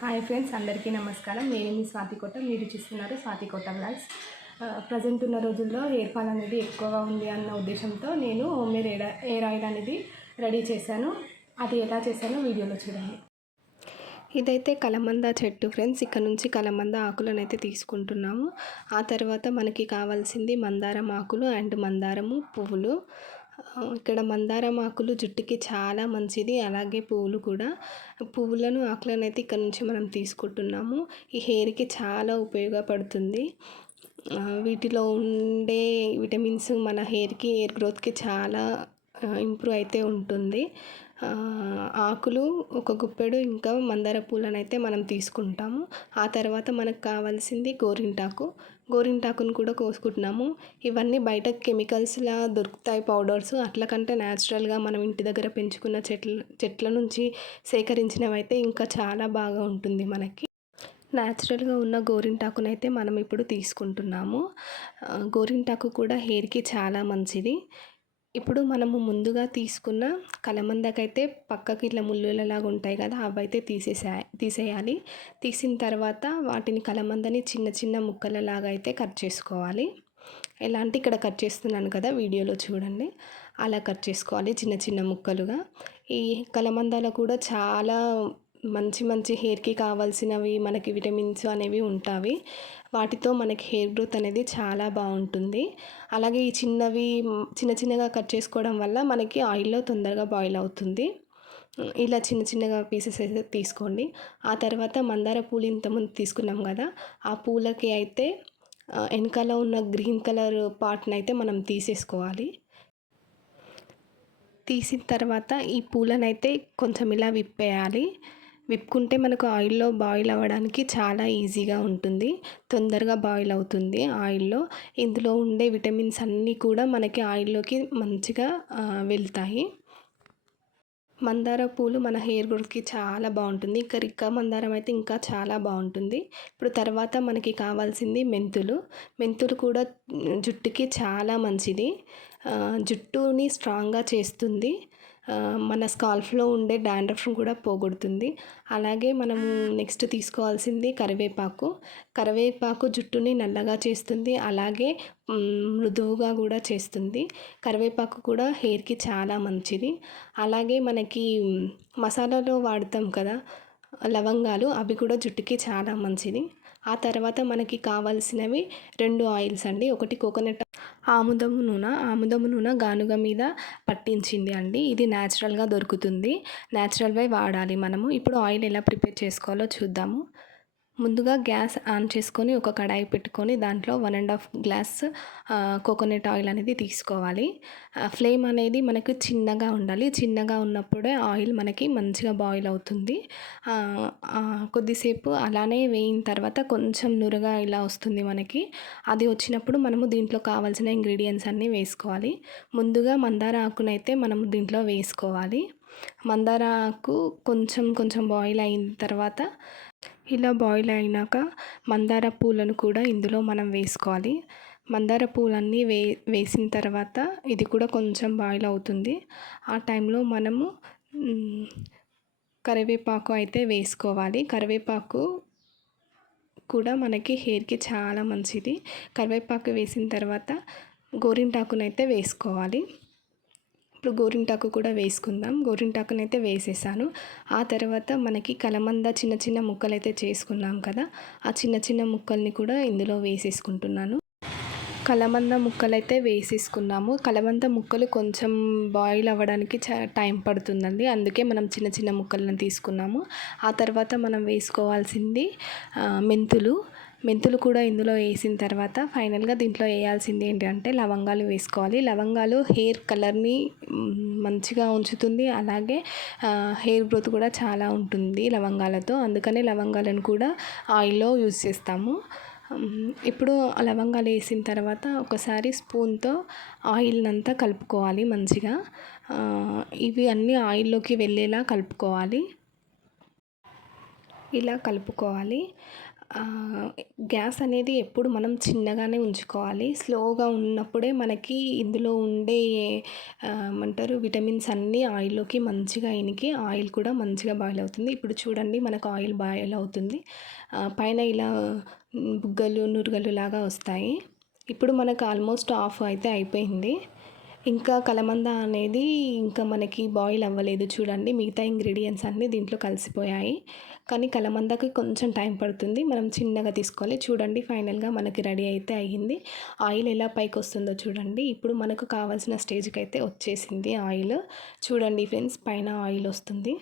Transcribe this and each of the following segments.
Hi friends, అందరికీ నమస్కారం. నేను మీ స్వాతి కోట. మీరు చూస్తున్నారు స్వాతి కోట వ్లాగ్స్. ప్రజెంట్ ఉన్న రోజుల్లో హెయిర్ ఫాల్ అనేది ఎక్కువగా ఉంది అన్న ఉద్దేశంతో నేను హోమ్మేడ్ హెయిర్ ఆయిల్ అనేది రెడీ చేశాను. అది ఎలా చేశానో వీడియోలో చూడండి. ఇదైతే కలమంద చెట్టు ఫ్రెండ్స్. ఇక్కడ నుంచి కలమంద ఆకులను అయితే తీసుకుంటున్నాము. ఆ తర్వాత మనకి కావాల్సింది మందారం ఆకులు అండ్ మందారము పువ్వులు. ఇక్కడ మందారం ఆకులు జుట్టుకి చాలా మంచిది, అలాగే పువ్వులు కూడా. పువ్వులను ఆకులను అయితే ఇక్కడ నుంచి మనం తీసుకుంటున్నాము. ఈ హెయిర్కి చాలా ఉపయోగపడుతుంది. వీటిలో ఉండే విటమిన్స్ మన హెయిర్కి, హెయిర్ గ్రోత్కి చాలా ఇంప్రూవ్ అయితే ఉంటుంది. ఆకులు ఒక గుప్పెడు, ఇంకా మందార పూలను అయితే మనం తీసుకుంటాము. ఆ తర్వాత మనకు కావాల్సింది గోరింటాకును కూడా కోసుకుంటున్నాము. ఇవన్నీ బయట కెమికల్స్లా దొరుకుతాయి పౌడర్స్. అట్ల కంటే న్యాచురల్గా మనం ఇంటి దగ్గర పెంచుకున్న చెట్ల నుంచి సేకరించినవి అయితే ఇంకా చాలా బాగా ఉంటుంది మనకి. న్యాచురల్గా ఉన్న గోరింటాకునైతే మనం ఇప్పుడు తీసుకుంటున్నాము. గోరింటాకు కూడా హెయిర్కి చాలా మంచిది. ఇప్పుడు మనము ముందుగా తీసుకున్న కలమందకైతే పక్కకి ఇట్లా ముళ్ళులలాగా ఉంటాయి కదా, అవైతే తీసేయాలి. తీసిన తర్వాత వాటిని కలమందని చిన్న చిన్న ముక్కలలాగా అయితే కట్ చేసుకోవాలి. ఎలా అంటే ఇక్కడ కట్ చేస్తున్నాను కదా, వీడియోలో చూడండి. అలా కట్ చేసుకోవాలి చిన్న చిన్న ముక్కలుగా. ఈ కలమందాలో కూడా చాలా మంచి మంచి హెయిర్కి కావాల్సినవి మనకి విటమిన్స్ అనేవి ఉంటాయి. వాటితో మనకి హెయిర్ గ్రోత్ అనేది చాలా బాగుంటుంది. అలాగే ఈ చిన్న చిన్నగా కట్ చేసుకోవడం వల్ల మనకి ఆయిల్లో తొందరగా బాయిల్ అవుతుంది. ఇలా చిన్న చిన్నగా పీసెస్ అయితే తీసుకోండి. ఆ తర్వాత మందార పూలు ఇంతకుముందు తీసుకున్నాం కదా, ఆ పూలకి అయితే వెనకాల ఉన్న గ్రీన్ కలర్ పార్ట్ని అయితే మనం తీసేసుకోవాలి. తీసిన తర్వాత ఈ పూలనైతే కొంచెం ఇలా విప్పేయాలి. విప్పుకుంటే మనకు ఆయిల్లో బాయిల్ అవ్వడానికి చాలా ఈజీగా ఉంటుంది, తొందరగా బాయిల్ అవుతుంది ఆయిల్లో. ఇందులో ఉండే విటమిన్స్ అన్నీ కూడా మనకి ఆయిల్లోకి మంచిగా వెళ్తాయి. మందార పూలు మన హెయిర్ గ్రోత్కి చాలా బాగుంటుంది. ఇంకా రిక్క మందారం అయితే ఇంకా చాలా బాగుంటుంది. ఇప్పుడు తర్వాత మనకి కావాల్సింది మెంతులు కూడా జుట్టుకి చాలా మంచిది. జుట్టుని స్ట్రాంగ్గా చేస్తుంది. మన స్కాల్ఫ్లో ఉండే డాండ్రఫ్ను కూడా పోగొడుతుంది. అలాగే మనము నెక్స్ట్ తీసుకోవాల్సింది కరివేపాకు జుట్టుని నల్లగా చేస్తుంది, అలాగే మృదువుగా కూడా చేస్తుంది. కరివేపాకు కూడా హెయిర్కి చాలా మంచిది. అలాగే మనకి మసాలాలో వాడతాం కదా లవంగాలు, అవి కూడా జుట్టుకి చాలా మంచిది. ఆ తర్వాత మనకి కావాల్సినవి 2 ఆయిల్స్ అండి. ఒకటి కోకోనట్ ఆముదము నూనె గానుగ మీద పట్టించింది అండి. ఇది న్యాచురల్గా దొరుకుతుంది. న్యాచురల్వే వాడాలి మనము. ఇప్పుడు ఆయిల్ ఎలా ప్రిపేర్ చేసుకోవాలో చూద్దాము. ముందుగా గ్యాస్ ఆన్ చేసుకొని ఒక కడాయి పెట్టుకొని దాంట్లో 1.5 గ్లాస్ కోకోనట్ ఆయిల్ అనేది తీసుకోవాలి. ఫ్లేమ్ అనేది మనకు చిన్నగా ఉండాలి. చిన్నగా ఉన్నప్పుడే ఆయిల్ మనకి మంచిగా బాయిల్ అవుతుంది. కొద్దిసేపు అలానే వేయిన తర్వాత కొంచెం నురగా ఇలా వస్తుంది మనకి. అది వచ్చినప్పుడు మనము దీంట్లో కావాల్సిన ఇంగ్రీడియంట్స్ అన్నీ వేసుకోవాలి. ముందుగా మందార ఆకునైతే మనము దీంట్లో వేసుకోవాలి. మందార ఆకు కొంచెం బాయిల్ అయిన తర్వాత, ఇలా బాయిల్ అయినాక మందార పూలను కూడా ఇందులో మనం వేసుకోవాలి. మందార పూలన్నీ వేసిన తర్వాత ఇది కూడా కొంచెం బాయిల్ అవుతుంది. ఆ టైంలో మనము కరివేపాకు అయితే వేసుకోవాలి. కరివేపాకు కూడా మనకి హెయిర్కి చాలా మంచిది. కరివేపాకు వేసిన తర్వాత గోరింటాకునైతే వేసుకోవాలి. ఇప్పుడు గోరింటాకు కూడా వేసుకుందాం. గోరింటాకునైతే వేసేసాను. ఆ తర్వాత మనకి కలమంద చిన్న చిన్న ముక్కలు అయితే చేసుకున్నాం కదా, ఆ చిన్న చిన్న ముక్కల్ని కూడా ఇందులో వేసేసుకుంటున్నాను. కలమంద ముక్కలైతే వేసేసుకున్నాము. కలమంద ముక్కలు కొంచెం బాయిల్ అవ్వడానికి టైం పడుతుందండి, అందుకే మనం చిన్న చిన్న ముక్కలను తీసుకున్నాము. ఆ తర్వాత మనం వేసుకోవాల్సింది మెంతులు కూడా ఇందులో వేసిన తర్వాత ఫైనల్గా దీంట్లో వేయాల్సింది ఏంటంటే లవంగాలు వేసుకోవాలి. లవంగాలు హెయిర్ కలర్ని మంచిగా ఉంచుతుంది, అలాగే హెయిర్ గ్రోత్ కూడా చాలా ఉంటుంది లవంగాలతో. అందుకనే లవంగాలను కూడా ఆయిల్లో యూజ్ చేస్తాము. ఇప్పుడు లవంగాలు వేసిన తర్వాత ఒకసారి స్పూన్తో ఆయిల్ని అంతా కలుపుకోవాలి మంచిగా. ఇవి అన్నీ ఆయిల్లోకి వెళ్ళేలా కలుపుకోవాలి. ఇలా కలుపుకోవాలి. గ్యాస్ అనేది ఎప్పుడు మనం చిన్నగానే ఉంచుకోవాలి. స్లోగా ఉన్నప్పుడే మనకి ఇందులో ఉండే ఏమంటారు విటమిన్స్ అన్నీ ఆయిల్‌లోకి మంచిగా ఇనికి ఆయిల్ కూడా మంచిగా బాయిల్ అవుతుంది. ఇప్పుడు చూడండి మనకు ఆయిల్ బాయిల్ అవుతుంది. పైన ఇలా బుగ్గలు, నురగలు లాగా వస్తాయి. ఇప్పుడు మనకు ఆల్మోస్ట్ ఆఫ్ అయితే అయిపోయింది. ఇంకా కలమంద అనేది ఇంకా మనకి బాయిల్ అవ్వలేదు చూడండి. మిగతా ఇంగ్రీడియెంట్స్ అన్నీ దీంట్లో కలిసిపోయాయి. కానీ కలమందకి కొంచెం టైం పడుతుంది. మనం చిన్నగా తీసుకోవాలి. చూడండి ఫైనల్‌గా మనకి రెడీ అయితే అయ్యింది. ఆయిల్ ఎలా పైకొస్తుందో చూడండి. ఇప్పుడు మనకు కావాల్సిన స్టేజ్‌కి అయితే వచ్చేసింది ఆయిల్. చూడండి ఫ్రెండ్స్ పైన ఆయిల్ వస్తుంది.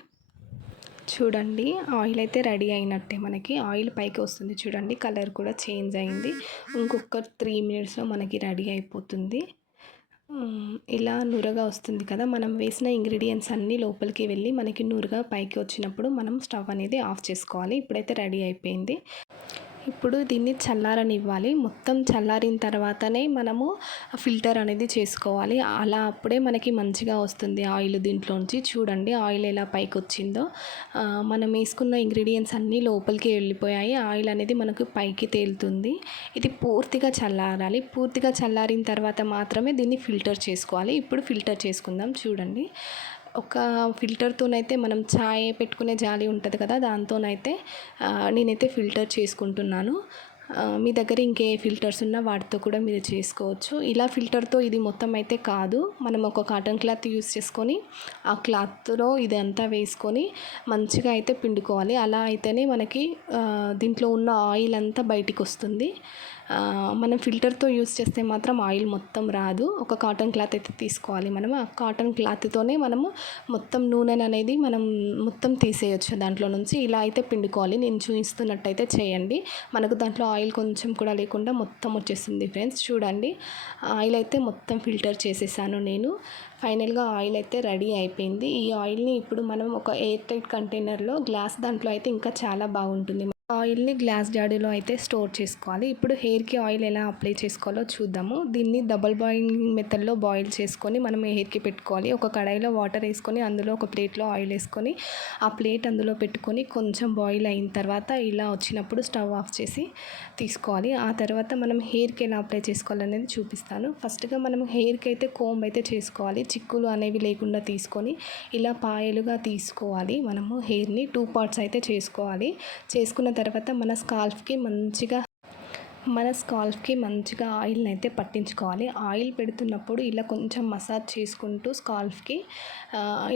చూడండి ఆయిల్ అయితే రెడీ అయినట్టే మనకి. ఆయిల్ పైకి వస్తుంది చూడండి. కలర్ కూడా చేంజ్ అయింది. ఇంకొక 3 మినిట్స్‌లో మనకి రెడీ అయిపోతుంది. ఇలా నురగ వస్తుంది కదా! మనం వేసిన ఇంగ్రీడియెంట్స్ అన్నీ లోపలికి వెళ్ళి మనకి నురగ పైకి వచ్చినప్పుడు మనం స్టవ్ అనేది ఆఫ్ చేసుకోవాలి. ఇప్పుడైతే రెడీ అయిపోయింది. ఇప్పుడు దీన్ని చల్లారనివ్వాలి. మొత్తం చల్లారిన తర్వాతనే మనము ఫిల్టర్ అనేది చేసుకోవాలి. అలా అప్పుడే మనకి మంచిగా వస్తుంది ఆయిల్ దీంట్లోంచి. చూడండి ఆయిల్ ఎలా పైకొచ్చిందో. మనం వేసుకున్న ఇంగ్రీడియెంట్స్ అన్నీ లోపలికి వెళ్ళిపోయాయి. ఆయిల్ అనేది మనకు పైకి తేలుతుంది. ఇది పూర్తిగా చల్లారాలి. పూర్తిగా చల్లారిన తర్వాత మాత్రమే దీన్ని ఫిల్టర్ చేసుకోవాలి. ఇప్పుడు ఫిల్టర్ చేసుకుందాం చూడండి. ఒక ఫిల్టర్తోనైతే మనం చాయ్ పెట్టుకునే జాలి ఉంటుంది కదా, దాంతోనైతే నేనైతే ఫిల్టర్ చేసుకుంటున్నాను. మీ దగ్గర ఇంకే ఫిల్టర్స్ ఉన్నా వాటితో కూడా మీరు చేసుకోవచ్చు. ఇలా ఫిల్టర్తో ఇది మొత్తం అయితే కాదు. మనం ఒక కాటన్ క్లాత్ యూస్ చేసుకొని ఆ క్లాత్లో ఇదంతా వేసుకొని మంచిగా అయితే పిండుకోవాలి. అలా అయితేనే మనకి దీంట్లో ఉన్న ఆయిల్ అంతా బయటికి వస్తుంది. మనం ఫిల్టర్తో యూస్ చేస్తే మాత్రం ఆయిల్ మొత్తం రాదు. ఒక కాటన్ క్లాత్ అయితే తీసుకోవాలి. మనం ఆ కాటన్ క్లాత్తోనే మనము మొత్తం నూనెను అనేది మనం మొత్తం తీసేయొచ్చు దాంట్లో నుంచి. ఇలా అయితే పిండుకోవాలి. నేను చూపిస్తున్నట్టయితే చేయండి. మనకు దాంట్లో ఆయిల్ కొంచెం కూడా లేకుండా మొత్తం వచ్చేస్తుంది ఫ్రెండ్స్. చూడండి ఆయిల్ అయితే మొత్తం ఫిల్టర్ చేసేసాను నేను. ఫైనల్గా ఆయిల్ అయితే రెడీ అయిపోయింది. ఈ ఆయిల్ని ఇప్పుడు మనం ఒక ఎయిర్ టైట్ కంటైనర్లో గ్లాస్ దాంట్లో అయితే ఇంకా చాలా బాగుంటుంది. ఆయిల్ని గ్లాస్ జాడీలో అయితే స్టోర్ చేసుకోవాలి. ఇప్పుడు హెయిర్కి ఆయిల్ ఎలా అప్లై చేసుకోవాలో చూద్దాము. దీన్ని డబుల్ బాయిలింగ్ మెథడ్లో బాయిల్ చేసుకొని మనం హెయిర్కి పెట్టుకోవాలి. ఒక కడాయిలో వాటర్ వేసుకొని అందులో ఒక ప్లేట్లో ఆయిల్ వేసుకొని ఆ ప్లేట్ అందులో పెట్టుకొని కొంచెం బాయిల్ అయిన తర్వాత ఇలా వచ్చినప్పుడు స్టవ్ ఆఫ్ చేసి తీసుకోవాలి. ఆ తర్వాత మనం హెయిర్కి ఎలా అప్లై చేసుకోవాలనేది చూపిస్తాను. ఫస్ట్గా మనం హెయిర్కి అయితే కోంబ్ అయితే చేసుకోవాలి. చిక్కులు అనేవి లేకుండా తీసుకొని ఇలా పాయలుగా తీసుకోవాలి. మనము హెయిర్ని 2 పార్ట్స్ అయితే చేసుకోవాలి. చేసుకున్న తర్వాత మన స్కాల్ఫ్కి మంచిగా ఆయిల్ని అయితే పట్టించుకోవాలి. ఆయిల్ పెడుతున్నప్పుడు ఇలా కొంచెం మసాజ్ చేసుకుంటూ స్కాల్ఫ్కి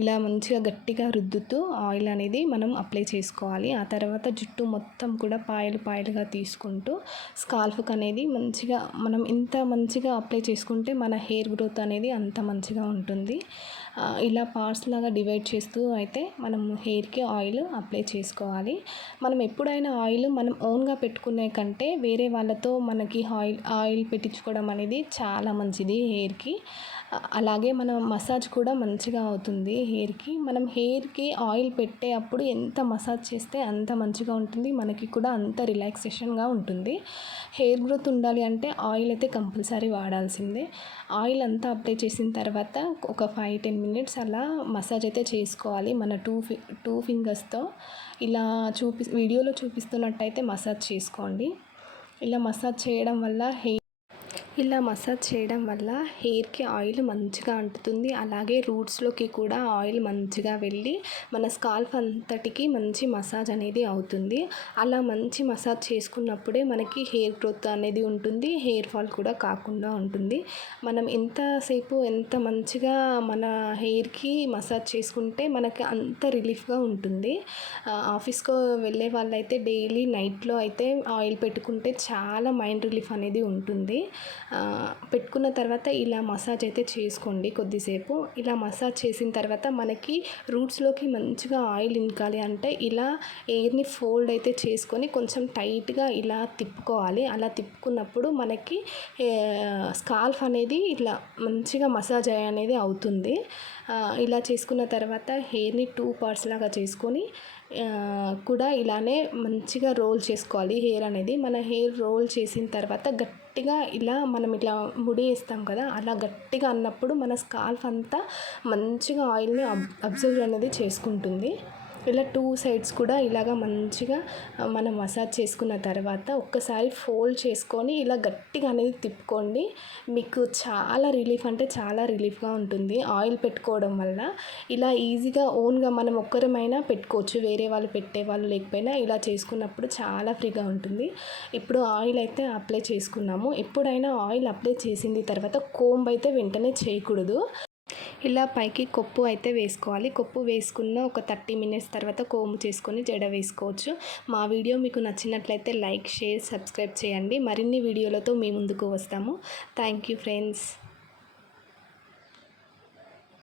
ఇలా మంచిగా గట్టిగా రుద్దుతూ ఆయిల్ అనేది మనం అప్లై చేసుకోవాలి. ఆ తర్వాత జుట్టు మొత్తం కూడా పాయలు పాయలుగా తీసుకుంటూ స్కాల్ఫ్కి అనేది మంచిగా మనం ఎంత మంచిగా అప్లై చేసుకుంటే మన హెయిర్ గ్రోత్ అనేది అంత మంచిగా ఉంటుంది. ఇలా పార్ట్స్ లాగా డివైడ్ చేస్తూ అయితే మనం హెయిర్కి ఆయిల్ అప్లై చేసుకోవాలి. మనం ఎప్పుడైనా ఆయిల్ మనం ఓన్గా పెట్టుకునే కంటే వేరే వాళ్ళతో మనకి ఆయిల్ పెట్టించుకోవడం అనేది చాలా మంచిది హెయిర్కి. అలాగే మన మసాజ్ కూడా మంచిగా అవుతుంది హెయిర్కి. మనం హెయిర్కి ఆయిల్ పెట్టే అప్పుడు ఎంత మసాజ్ చేస్తే అంత మంచిగా ఉంటుంది. మనకి కూడా అంత రిలాక్సేషన్గా ఉంటుంది. హెయిర్ గ్రోత్ ఉండాలి అంటే ఆయిల్ అయితే కంపల్సరీ వాడాల్సిందే. ఆయిల్ అంతా అప్లై చేసిన తర్వాత ఒక 5-10 మినిట్స్ అలా మసాజ్ అయితే చేసుకోవాలి. మన టూ ఫింగర్స్తో ఇలా వీడియోలో చూపిస్తున్నట్టయితే మసాజ్ చేసుకోండి. ఇలా మసాజ్ చేయడం వల్ల హెయిర్కి ఆయిల్ మంచిగా అంటుతుంది. అలాగే రూట్స్లోకి కూడా ఆయిల్ మంచిగా వెళ్ళి మన స్కాల్ఫ్ అంతటికి మంచి మసాజ్ అనేది అవుతుంది. అలా మంచి మసాజ్ చేసుకున్నప్పుడే మనకి హెయిర్ గ్రోత్ అనేది ఉంటుంది. హెయిర్ ఫాల్ కూడా కాకుండా ఉంటుంది. మనం ఎంత మంచిగా మన హెయిర్కి మసాజ్ చేసుకుంటే మనకి అంత రిలీఫ్గా ఉంటుంది. ఆఫీస్కి వెళ్ళే వాళ్ళైతే డైలీ నైట్లో అయితే ఆయిల్ పెట్టుకుంటే చాలా మైండ్ రిలీఫ్ అనేది ఉంటుంది. పెట్టుకున్న తర్వాత ఇలా మసాజ్ అయితే చేసుకోండి కొద్దిసేపు. ఇలా మసాజ్ చేసిన తర్వాత మనకి రూట్స్లోకి మంచిగా ఆయిల్ ఇంకాలి అంటే ఇలా ఎయిర్ని ఫోల్డ్ అయితే చేసుకొని కొంచెం టైట్గా ఇలా తిప్పుకోవాలి. అలా తిప్పుకున్నప్పుడు మనకి స్కాల్ఫ్ అనేది ఇట్లా మంచిగా మసాజ్ అనేది అవుతుంది. ఇలా చేసుకున్న తర్వాత హెయిర్ని 2 పార్ట్స్ లాగా చేసుకొని కూడా ఇలానే మంచిగా రోల్ చేసుకోవాలి హెయిర్ అనేది. మన హెయిర్ రోల్ చేసిన తర్వాత గట్టిగా ఇలా మనం ఇట్లా ముడి వేస్తాం కదా, అలా గట్టిగా అన్నప్పుడు మన స్కాల్ఫ్ అంతా మంచిగా ఆయిల్ని అబ్జర్వ్ అనేది చేసుకుంటుంది. ఇలా 2 సైడ్స్ కూడా ఇలాగ మంచిగా మనం మసాజ్ చేసుకున్న తర్వాత ఒక్కసారి ఫోల్డ్ చేసుకొని ఇలా గట్టిగా అనేది తిప్పుకోండి. మీకు చాలా రిలీఫ్ అంటే చాలా రిలీఫ్గా ఉంటుంది. ఆయిల్ పెట్టుకోవడం వల్ల ఇలా ఈజీగా ఓన్గా మనం ఒక్కరమైనా పెట్టుకోవచ్చు, వేరే వాళ్ళు పెట్టేవాళ్ళు లేకపోయినా ఇలా చేసుకున్నప్పుడు చాలా ఫ్రీగా ఉంటుంది. ఇప్పుడు ఆయిల్ అయితే అప్లై చేసుకున్నాము. ఎప్పుడైనా ఆయిల్ అప్లై చేసింది తర్వాత కోంబ్ అయితే వెంటనే చేయకూడదు. ఇలా పైకి కొప్పు అయితే వేసుకోవాలి. కొప్పు వేసుకున్న ఒక 30 మినిట్స్ తర్వాత కోంబ్ చేసుకొని జడ వేసుకోవచ్చు. మా వీడియో మీకు నచ్చినట్లయితే లైక్, షేర్, సబ్స్క్రైబ్ చేయండి. మరిన్ని వీడియోలతో మీ ముందుకు వస్తాము. Thank you friends.